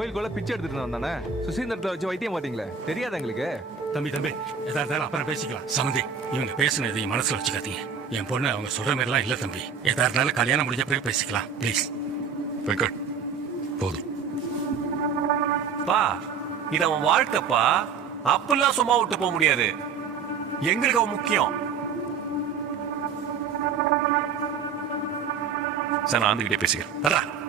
கோயிலுக்குள்ள பிச்சை எடுத்துட்டு வந்தானே சுசீந்திரத்தை வச்சு வைத்தியம் பாத்தீங்களே தெரியாத எங்களுக்கு. தம்பி எதா இருந்தாலும் அப்புறம் பேசிக்கலாம். சமந்தி, இவங்க பேசுனது மனசுல வச்சுக்காதீங்க. என் பொண்ணு அவங்க சொல்ற மாதிரி எல்லாம் இல்ல தம்பி. எதா இருந்தாலும் கல்யாணம் முடிஞ்ச பிறகு பேசிக்கலாம் ப்ளீஸ். வெங்கட் போதும். பா இது அவன் வாழ்க்கைப்பா, அப்பெல்லாம் சும்மா விட்டு போக முடியாது. எங்களுக்கு அவன் முக்கியம். சார் நான் வந்துகிட்டே பேசிக்கிறேன்.